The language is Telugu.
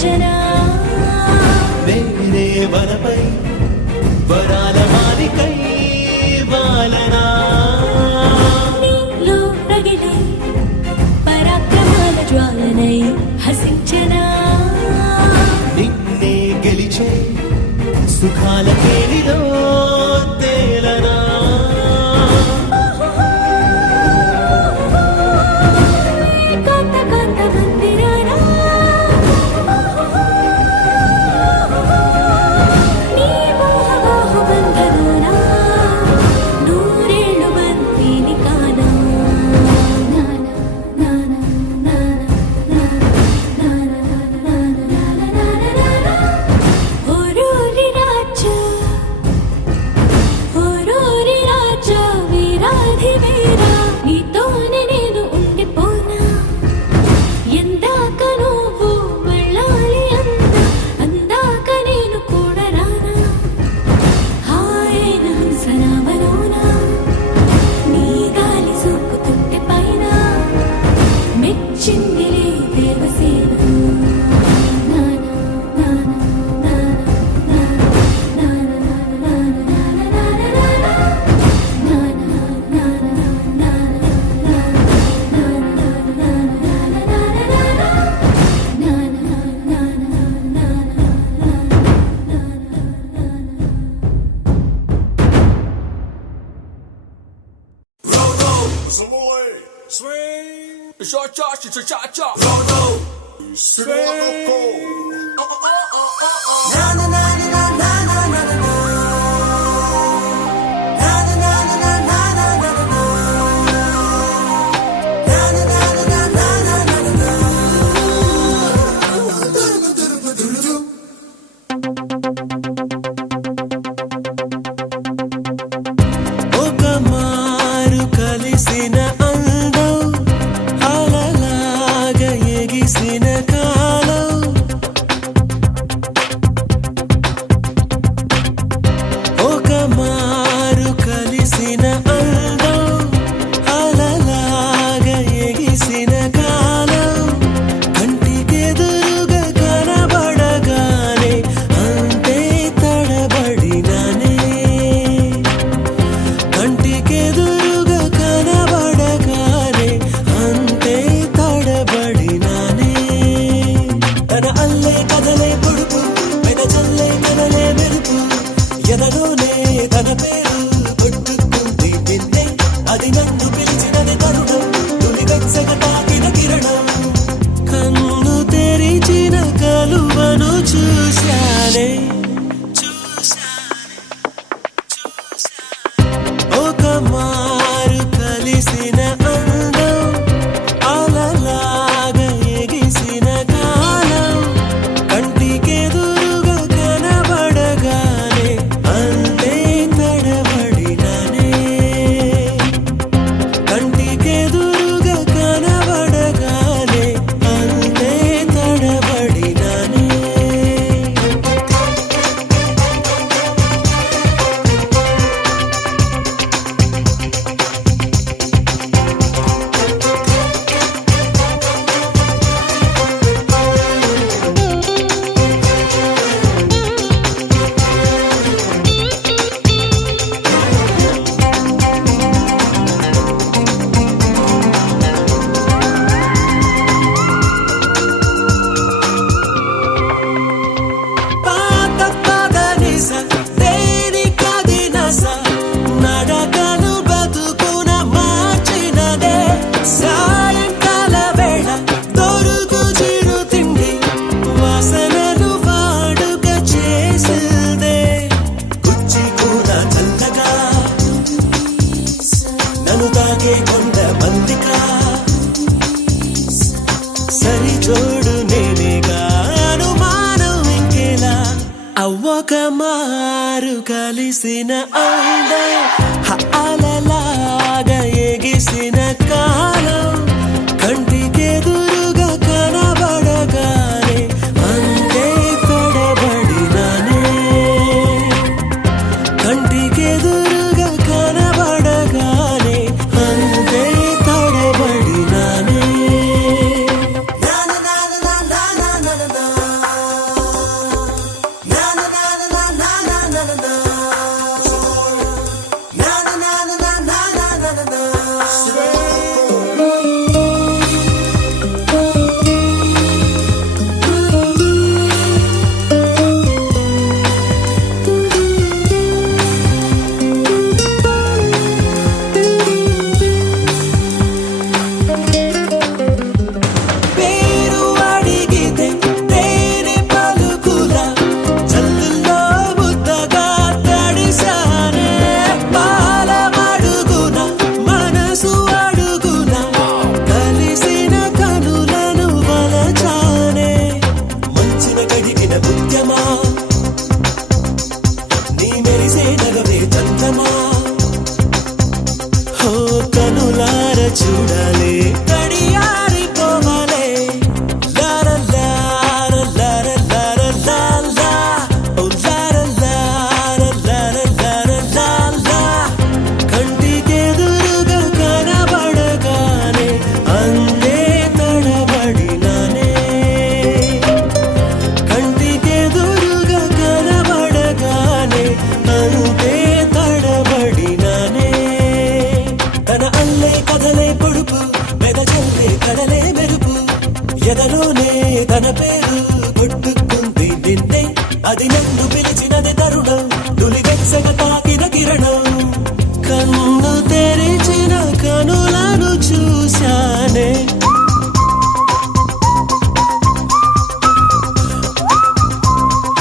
హరించనా వేరే వనపై వరాల మాలికై వాలనా నీలో రగిలే పరాక్రమాల జ్వాలనై హసించనా నిన్నే గెలిచే సుఖాల కేలిలో తేలనా కాంత కాంత మందిరానా నీ మోహవాహు బంధనానా నూరేళ్ళు బందీని కానా నానా నానా నానా నానా నానా ఓరోరి రాజా ఓరోరి రాజా వీరాధి వీరా నీతోనే నేను ఉండిపోనా ఎందాక నువ్వు మళ్ళాలి అందాక నేను కూడా రానా హాయైన హంసనామలోనా నీ గాలి సోకుతుంటే పైన మెచ్చిందిలే దేవసేన నానా నానా నానా Swing, cha-cha-cha-cha-cha. Swing. Na na na na na na na na na. Na na na na na na na na na. Na na na na na na na na. ఒక మారు కలిసిన అందం అలలాగా ఎగిసిన కాలం ఒక మారు కలిసిన అందం అలలాగా ఎగిసిన కాలం కంటికెదురుగా కనబడగానే అంతే తడబడినానే కంటికెదురుగా కనబడగానే అంతే తడబడినానే తన అల్లే కదలే పొడుపు వెనచల్లే కదలే మెరుపు ఎదలోనే తన పేరు కొట్టుకుంది పిన్నే అది నన్ను పిలిచినది తరుణం తులి వెచ్చగా తాకిన కిరణం కన్ను తెరిచిన కలువను చూశానే ఒక మారు కలిసిన అందం అలలాగా ఎగిసిన కాలం కంటికెదురుగా కనబడగానే అంతే తడబడినానే కంటికెదురుగా కనబడగానే అంతే తడబడినానే పాత పదనిస దేనికది నస నడకను బతుకున మార్చినదే సాయంకాల వేళ దొరుకు చిరు తిండి వాసనను వాడుక చేసిందే కుచ్చి కూర చల్లగా నన్ను తాగే కొండ మందికా సరి చోడు నేనేగా అనుమానం ఇంకేలా అవ్వక మారు కలిసిన అందం అల